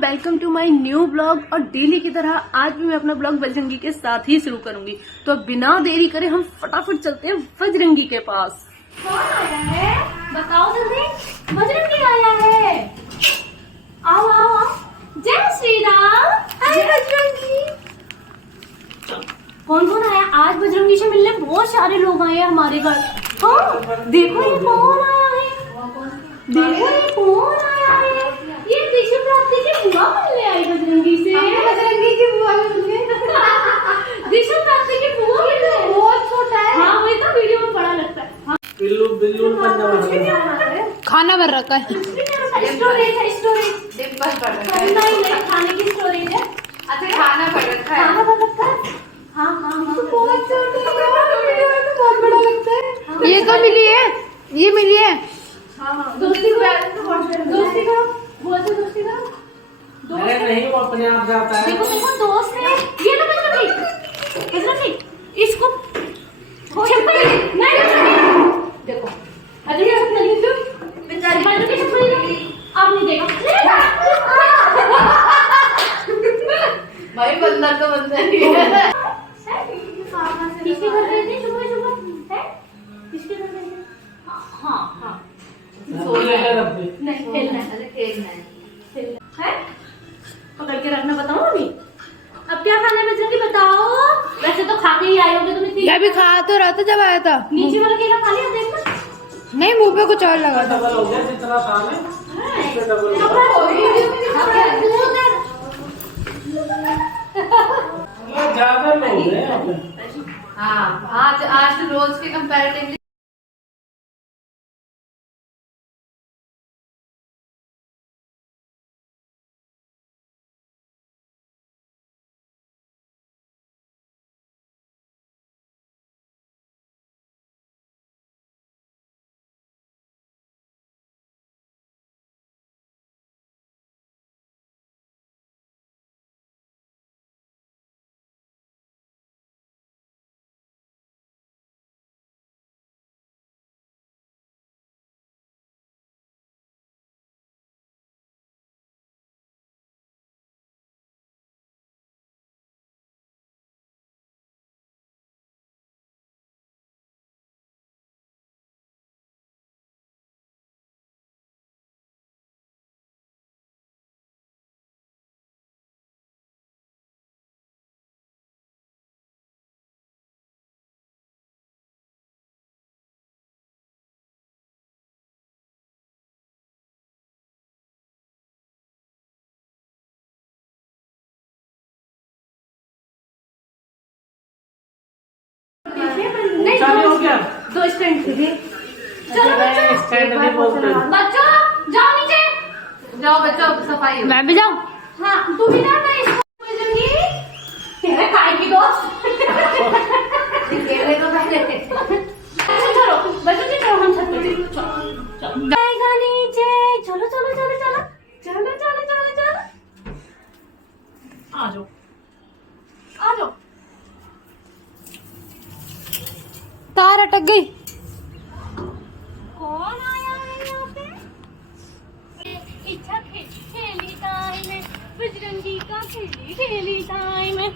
Welcome to my new blog. और daily की तरह आज भी मैं अपना ब्लॉग बजरंगी के साथ ही शुरू करूंगी। तो अब बिना देरी करे हम फटाफट चलते हैं बजरंगी के पास। कौन आया है बताओ जल्दी। बजरंगी आया है। आओ आओ आओ। जय श्री राम। हाय बजरंगी। कौन कौन आया आज बजरंगी से मिलने? बहुत सारे लोग आए हैं हमारे घर। हाँ देखो ये कौन आया है। देखो ये कौन आया है। ये दिशा प्राप्ति की बुआ मिलने आई बजरंगी से। बजरंगी की बुआ मिलने। दिशा प्राप्ति की बुआ मिलने। बहुत छोटा है। हाँ वही तो वीडियो में बड़ा लगता है। हाँ। बिल्लू बिल्लू खाना भर रखा है। स्टोरेज है स्टोरेज। डिब्बा भर रखा है। नहीं खाने की स्टोरेज है। अच्छा खाना भर रखा है। खाना भर रखा है। हाँ हाँ हाँ बहुत छोटा है। बहुत बड़ा लगता है। ये तो मिली है। ये मिली है। हाँ दोस्ती करो दोस्ती करो। बहुत दोस्ती करो। अरे नहीं वो अपने आप जाता है। देखो देखो दोस्त है ये ना बजरंगी। बजरंगी इसको चप्पल नहीं देखो अरे ये चप्पल बेचारी बजरंगी चप्पल आपने देखा भाई बंदर तो बंदर ही है। किसके घर गए थे सुबह सुबह है? किसके घर गए थे? हाँ हाँ सोने का रख दे। नहीं खेलना है। अरे खेलना है। खेलना है पकड़ के रखना। बताओ मम्मी अब क्या खाना है बजरंगी बताओ। वैसे तो खा के ही आए होगे तुम इतनी। ये भी खा तो रहा था जब आया था। नीचे वाला केला खा लिया देखना। नहीं मुंह पे कुछ और लगा था। डबल हो गया जितना था ना डबल ज्यादा लोग हैं। हाँ आज आज तो रोज के कंपैरेटिवली नहीं चालू हो गया। दो स्टैंड थे। चलो बच्चों स्टैंड नहीं बोलते। बच्चों जाओ नीचे। जाओ बच्चों सफाई हो। मैं भी जाऊँ? हाँ तू भी ना मैं इसको बजरंगी तेरे काय की दोस्त। खेलने को पहले चलो बजरंगी चलो हम छत पे चलो जाएगा नीचे। चलो चलो चलो चलो चलो चलो चलो चलो आ जाओ आ जाओ। तार अटक गई। कौन आया है यहाँ पे? इच्छा खेली टाइम है बजरंगी का खेली टाइम है।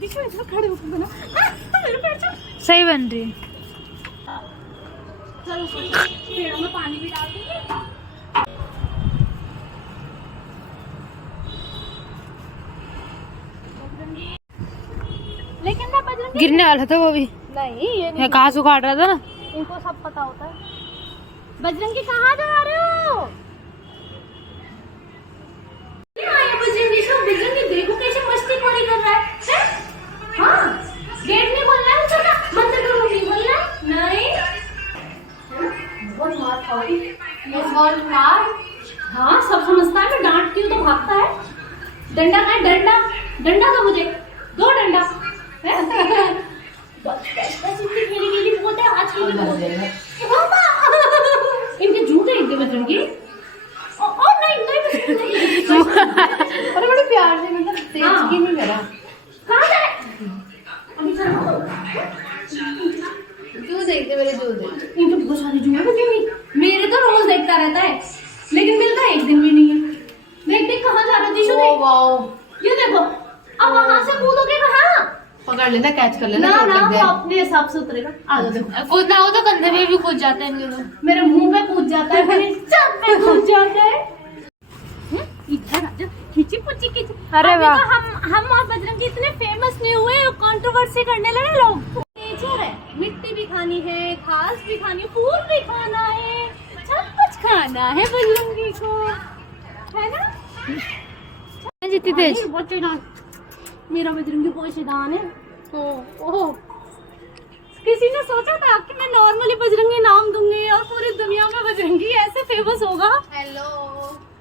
देखो इतना खड़े होकर बना मेरे पैर चल। सही बन रही है। चलो पेड़ों में पानी भी डाल देंगे। लेकिन ना बजरंगी गिरने वाला था वो भी। नहीं ये नहीं घास उखाड़ रहा था ना। इनको सब पता होता है। बजरंगी कहाँ जा रहे हो? ये आया बजरंगी से। बजरंगी देखो कैसे मस्ती खोरी कर रहा है। हाँ गेट नहीं खोलना है उसका। मंदिर का नहीं खोलना है। नहीं बहुत मार खाओगी। बहुत मार। हाँ सब समझता है। मैं डांटती हूँ तो भागता है। डंडा का है डंडा। डंडा दो मुझे। दो डंडा खेली खेली बोलते हैं आज खेली बोलते हैं। इनके जूते इनके बजरंगी। नहीं नहीं अरे बड़े प्यार से मतलब तेज की नहीं करा। कहाँ जा रहे? जू देखते मेरे जू देख। इनके बहुत सारे जुए बचे हुए। मेरे तो रोज देखता रहता है लेकिन मिलता एक दिन भी नहीं है। देख देख कहाँ जा रहा है दिशु, देख वाओ, ये देखो। अब वहां से कूदोगे कहाँ? पकड़ लेना, कैच कर लेना। ना ना छोड़ दे। वो अपने हिसाब से उतरेगा। आ जाओ देखो। कूदना हो तो कंधे पे भी कूद जाते हैं इनके तो। मेरे मुंह पे कूद जाता है, मेरे छत पे कूद जाता है। इधर आजा, खींची पुची खींची। अरे अभी वाह। तो हम और बजरंगी इतने फेमस नहीं हुए, कंट्रोवर्सी करने लगे लोग। नेचर है, मिट्टी भी खानी है, घास भी खानी है, फूल भी खाना है, सब कुछ खाना है बजरंगी को, है ना? जितनी तेज। बहुत शैतान। मेरा बजरंगी बहुत शैतान है। ओह, किसी ने सोचा था कि मैं नॉर्मली बजरंगी नाम दूंगी और पूरी दुनिया में बजरंगी ऐसे फेमस होगा? Hello,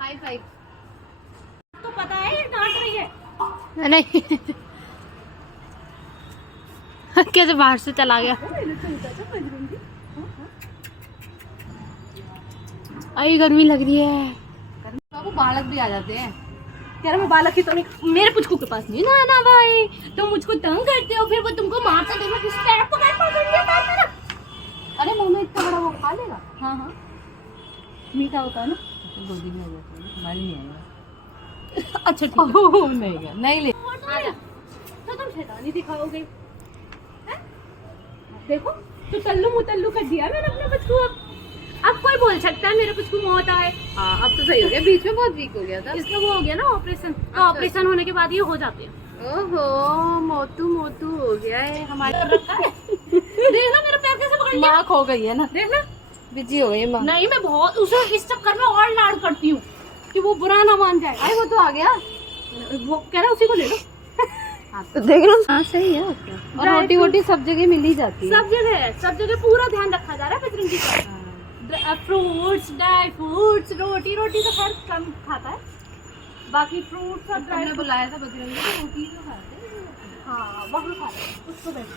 high five. तो पता है ये डांट रही है। नहीं कैसे बाहर से चला गया। आई गर्मी लग रही है। बाबू बालक भी आ जाते हैं। यार मैं बालक ही तो नहीं, मेरे पुचकू के पास नहीं ना भाई। तुम मुझको तंग करते हो, फिर वो तुमको मारता देखो किस पैर पकड़ लिया मेरा। अरे मुंह में इतना बड़ा वो खा लेगा। हाँ हाँ, मीठा होता है ना। गोदी में आ जाता है, हमारे नहीं आएगा। अच्छा ठीक है। नहीं ले। तो तुम शैतानी दिखाओगे हैं? देखो तो तल्लू मुतल्लू कर दिया मैंने अपने बच्चों। अब कोई बोल सकता है मेरे कुछ मौत आए। हाँ अब तो सही हो गया, बीच में बहुत वीक हो गया था। इसका वो हो गया ना ऑपरेशन, तो ऑपरेशन होने के बाद ये हो जाते हैं। ओहो, मोटू मोटू हो गया है हमारे। देखना मेरा पैर कैसे पकड़ लिया। माँ खो गई है ना, देखना। बिजी हो गई माँ। नहीं मैं बहुत उसे इस चक्कर में और लाड करती हूँ कि वो बुरा ना मान जाए। अरे वो तो आ गया। वो कह रहा है उसी को ले लो। तो देख लो। हाँ सही है। और रोटी वोटी सब जगह मिल ही जाती है। सब जगह पूरा ध्यान रखा जा रहा है बजरंगी का। फ्रूट्स, ड्राई फ्रूट्स, रोटी तो खैर कम खाता है, बाकी फ्रूट्स और ड्राई हमने बुलाया था बजरंगी को, रोटी तो खाते हैं। हाँ वहाँ खाता है, उसको बैठ।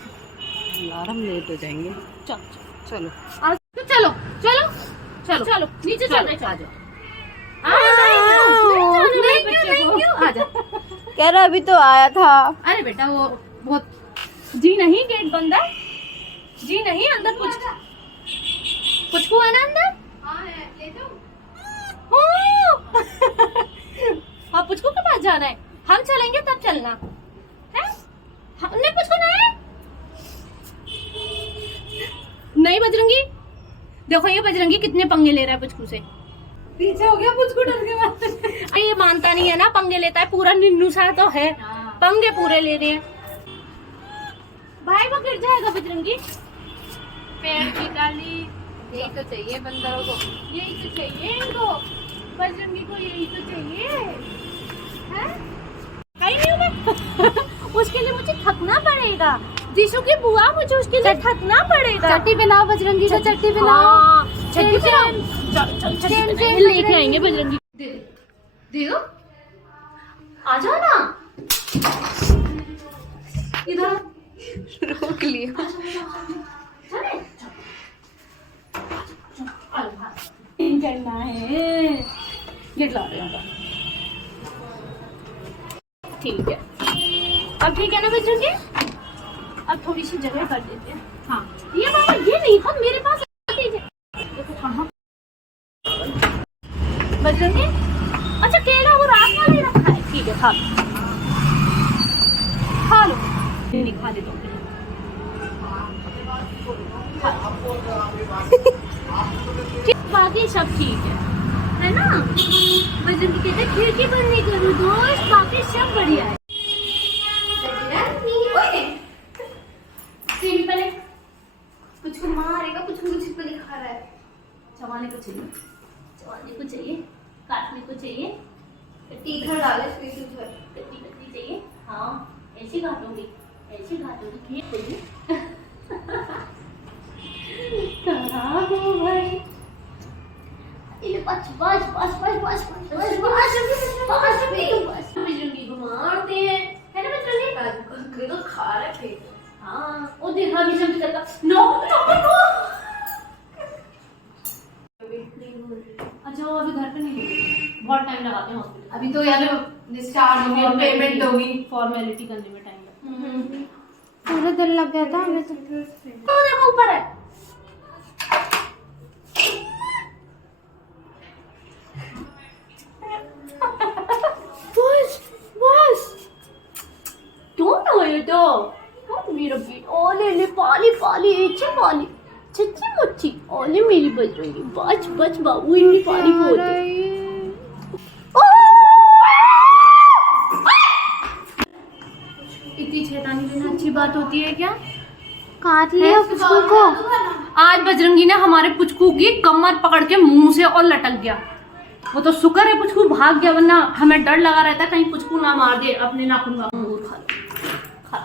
यार हम लेट हो जाएंगे। चलो आज तो चलो चलो चलो चलो नीचे चल रहे, आ जाओ। कह रहा अभी तो आया था। अरे बेटा वो बहुत जी नहीं, गेट बंद है जी नहीं, अंदर पुचकू है ना अंदर। हाँ है, ले जाओ। हाँ पुचकू के पास जाना है, हम चलेंगे तब चलना है। हमने पुचकू नहीं बजरंगी। देखो ये बजरंगी कितने पंगे ले रहा है पुचकू से। पीछे हो गया मुझको डर के बाद। ये मानता नहीं है ना, पंगे लेता है, पूरा निन्नू सा तो है, पंगे पूरे ले रहे हैं। भाई वो गिर जाएगा बजरंगी। पेड़ की डाली, यही तो चाहिए बंदरों को। यही तो चाहिए इनको, बजरंगी को यही तो चाहिए है? कहीं नहीं हूँ मैं। उसके लिए मुझे थकना पड़ेगा। दिशु की बुआ, मुझे उसके लिए थकना पड़ेगा। चट्टी बनाओ बजरंगी से, चट्टी बनाओ। चट्टी बनाओ, लेके आएंगे बजरंगी। दे दो, आ जाओ ना इधर। रोक लिया। करना है, गेट ला रहे हैं। ठीक है, अब ठीक है ना बजरंगी? अब थोड़ी सी जगह कर देते हैं। हाँ ये बाबा, ये नहीं हम मेरे पास देखो कहाँ बजरंगी। अच्छा केला वो रात वाला ही रखा है, ठीक है खा लो नहीं खा दे दो। बाकी सब ठीक है ना? बजरंगी कहते खिड़की बंद नहीं करो दोस्त, बाकी सब बढ़िया है। सिंपल है, कुछ को मारेगा, कुछ को छिपकली खा रहा है। चबाने को चाहिए, चबाने को चाहिए, काटने को चाहिए, कट्टी इधर डाले, कट्टी कट्टी चाहिए। हाँ ऐसी काटोगी, ऐसी काटोगी, कहाँ हो भाई? बस बस बस बस बस बस बस बस बजरंगी को मारते हैं, है ना बजरंगी? तो खा रखे। हाँ वो देखा भी जब चलता। No no no. अच्छा वो अभी घर पे नहीं है, बहुत टाइम लगाते हैं हॉस्पिटल। अभी तो यार डिस्चार्ज होगी, पेमेंट होगी, फॉर्मेलिटी करने में टाइम लगता है। पूरे दिन तेल लग गया था हमें तो। देखो ऊपर है। बस बस don't know it oh मेरा बेट ओले ले पाली पाली इच्छे पाली सच्ची मुच्ची ओले मेरी बजरंगी बच बच बाबू इतनी पाली बोलते इतनी शैतानी लेना अच्छी बात होती है क्या? काट लिया पुचकू को। आज बजरंगी ने हमारे पुचकू की कमर पकड़ के मुंह से और लटक गया। वो तो शुक्र है पुचकू भाग गया, वरना हमें डर लगा रहता कहीं पुचकू ना मार दे अपने नाखून का। अंगूर खा खा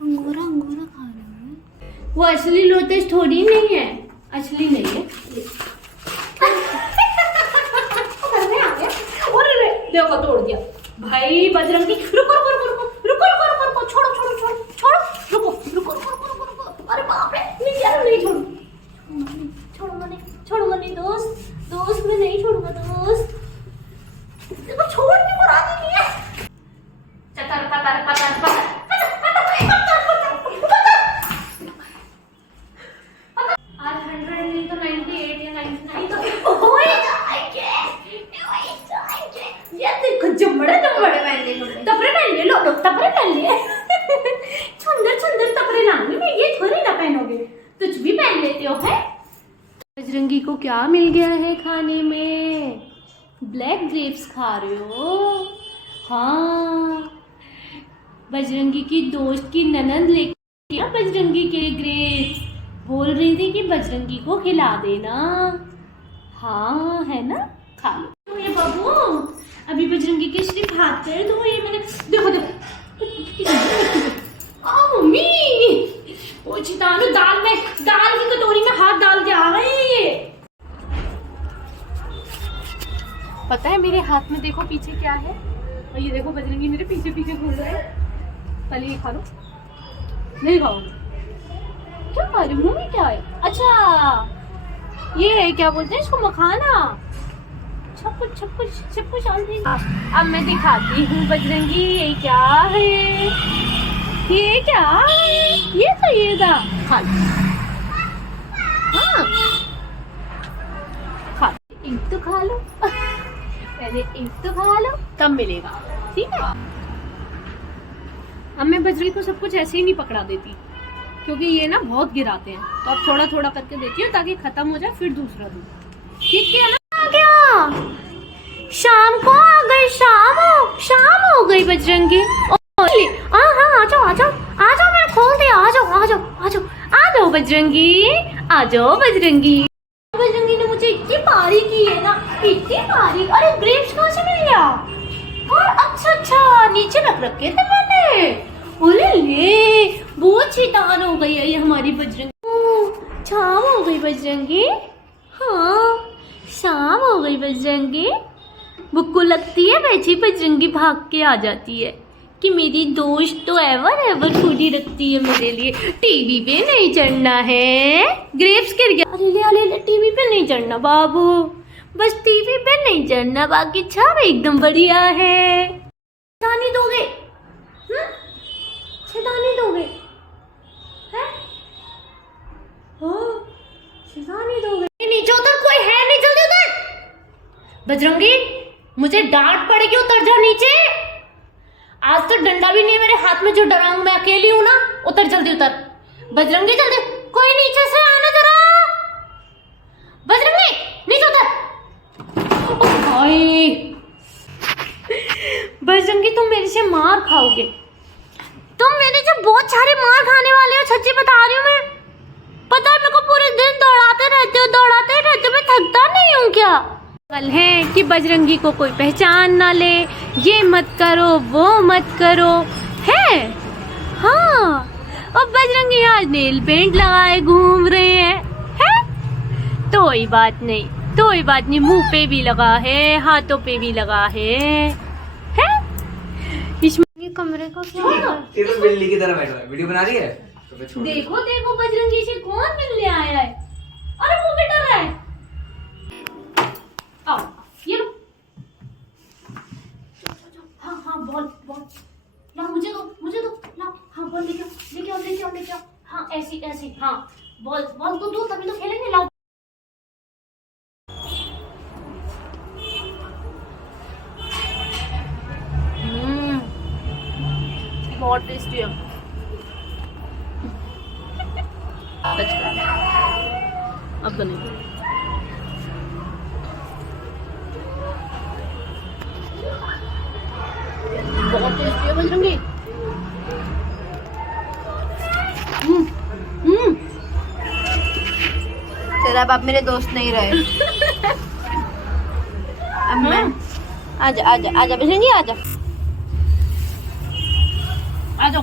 अंगूरा अंगूरा खा रहे हैं। वो असली लोटस थोड़ी नहीं है, असली नहीं है। देखो तोड़ दिया भाई बजरंगी। रुको रुको रुको रुको रुको रुको रुको रुको छोड़ो छोड़ो छोड़ो छोड़ो रुको रुको रुको रुको रुको। अरे बाप रे नहीं यार नहीं छोड़ूंगा नहीं दोस्त मैं नहीं छोड़ूंगा दोस्त। देखो छोड़ने को राजी नहीं है। चतर पतर पतर पतर आज 100 नहीं तो 98 या 99 तो हो ही जाएंगे। ये देखो जमड़े पहन ले लो, तपरे पहन ले लो, तपरे पहन ले। सुंदर तपरे लाऊंगी मैं, ये थोड़ी ना पहनोगे, कुछ भी पहन लेते हो है। बजरंगी को क्या मिल गया है खाने में? ब्लैक ग्रेप्स खा रहे हो? हाँ, बजरंगी की दोस्त की ननंद लेके आया बजरंगी के ग्रेप्स। बोल रही थी कि बजरंगी को खिला देना। हाँ है ना, खा लो। तो ये बाबू अभी बजरंगी के सिर्फ हाथ पैर धो, ये मैंने देखो मम्मी वो चितानु दाल की कटोरी में हाथ डाल के आ गए ये। पता है मेरे हाथ में देखो पीछे क्या है, और ये देखो बजरंगी मेरे पीछे पीछे घूम रहा है। पहले ये खा लो। नहीं खाओगे? क्या खा रही हूँ मैं? क्या है? अच्छा ये है, क्या बोलते हैं इसको, मखाना। सब कुछ अब मैं दिखाती हूँ बजरंगी ये क्या है। ये क्या है? ये था खा लो। हाँ खा, एक तो खा लो पहले, एक तो खा लो तब मिलेगा, ठीक है। अब मैं बजरंगी को सब कुछ ऐसे ही नहीं पकड़ा देती, क्योंकि ये ना बहुत गिराते हैं, तो अब थोड़ा थोड़ा करके देती हूँ ताकि खत्म हो जाए, फिर दूसरा दूँ, ठीक है ना। आ गया, शाम को आ गई, शाम हो गई बजरंगी। हाँ आ जाओ मैं खोल दिया। आ जाओ बजरंगी ने मुझे इतनी पारी की है ना, इतनी पारी। अरे ग्रेप्स कहाँ से मिल गया? और अच्छा नीचे रखे थे मैंने। बोले ले बहुत शैतान हो गई है ये हमारी बजरंगी। शाम हो गई बजरंगी। हाँ शाम हो गई बजरंगी। बुक्कू लगती है वैसे बजरंगी भाग के आ जाती है कि मेरी दोस्त तो एवर खुदी रखती है मेरे लिए। टीवी पे नहीं चढ़ना है, ग्रेप्स गिर गया। अरे ले टीवी पे नहीं चढ़ना बाबू, बस टीवी पे नहीं चढ़ना, बाकी सब एकदम बढ़िया है। शैतानी दोगे? शैतानी दोगे? हैं? हाँ शैतानी दोगे? नीचे उतर, कोई है नहीं, जल्दी उतर। बजरंगी मुझे डांट पड़ेगी, उतर जा नीचे। आज तो डंडा भी नहीं है मेरे हाथ में जो डराऊं, मैं अकेली हूं ना। उतर जल्दी उतर बजरंगी, जल्दी। कोई नीचे से आना जरा। बजरंगी नीचे उतर। ओ भाई बजरंगी तुम मेरे से मार खाओगे, तुम मेरे से बहुत सारे मार खाने वाले हो, सच्ची बता रही हूँ मैं। पता है मेरे को पूरे दिन दौड़ाते रहते हो, मैं थकता नहीं हूँ क्या? कल है कि बजरंगी को कोई पहचान ना ले, ये मत करो वो मत करो है। हाँ और बजरंगी आज नेल पेंट लगाए घूम रहे हैं। तो कोई बात नहीं, मुंह पे भी लगा है, हाथों पे भी लगा है। इसमें ये कमरे का क्या है? ये तो बिल्ली की तरह बैठा है, वीडियो बना रही है तो मैं छोड़ देखो बजरंगी से कौन मिलने आया है। अरे वो भी डर रहा है। आओ ये लो। हाँ बॉल लाओ, मुझे दो लाओ। हाँ बॉल लेके ऐसे, हाँ बॉल बॉल को दो तभी तो खेलेंगे। लाओ बहुत टेस्टी है। अब तो नहीं। बहुत टेस्टी है बजरंगी। चल अब आप मेरे दोस्त नहीं रहे। अब मैं आजा आजा आजा बजरंगी आजा। आ जाओ।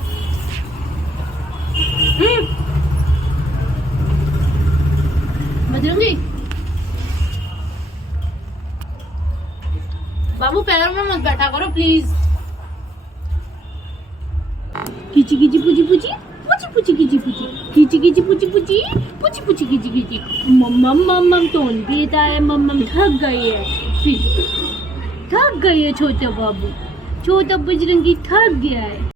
बजरंगी बाबू पैरों में मत बैठा करो प्लीज। किची किची पुची पुची पुची पुची किची पुची किची किची पुची पुची पुची पुची किची किची। मम्मम मम्मम टोन पीता है। मम्मम थक गई है, थक गई है छोटा बाबू। छोटा बजरंगी थक गया है।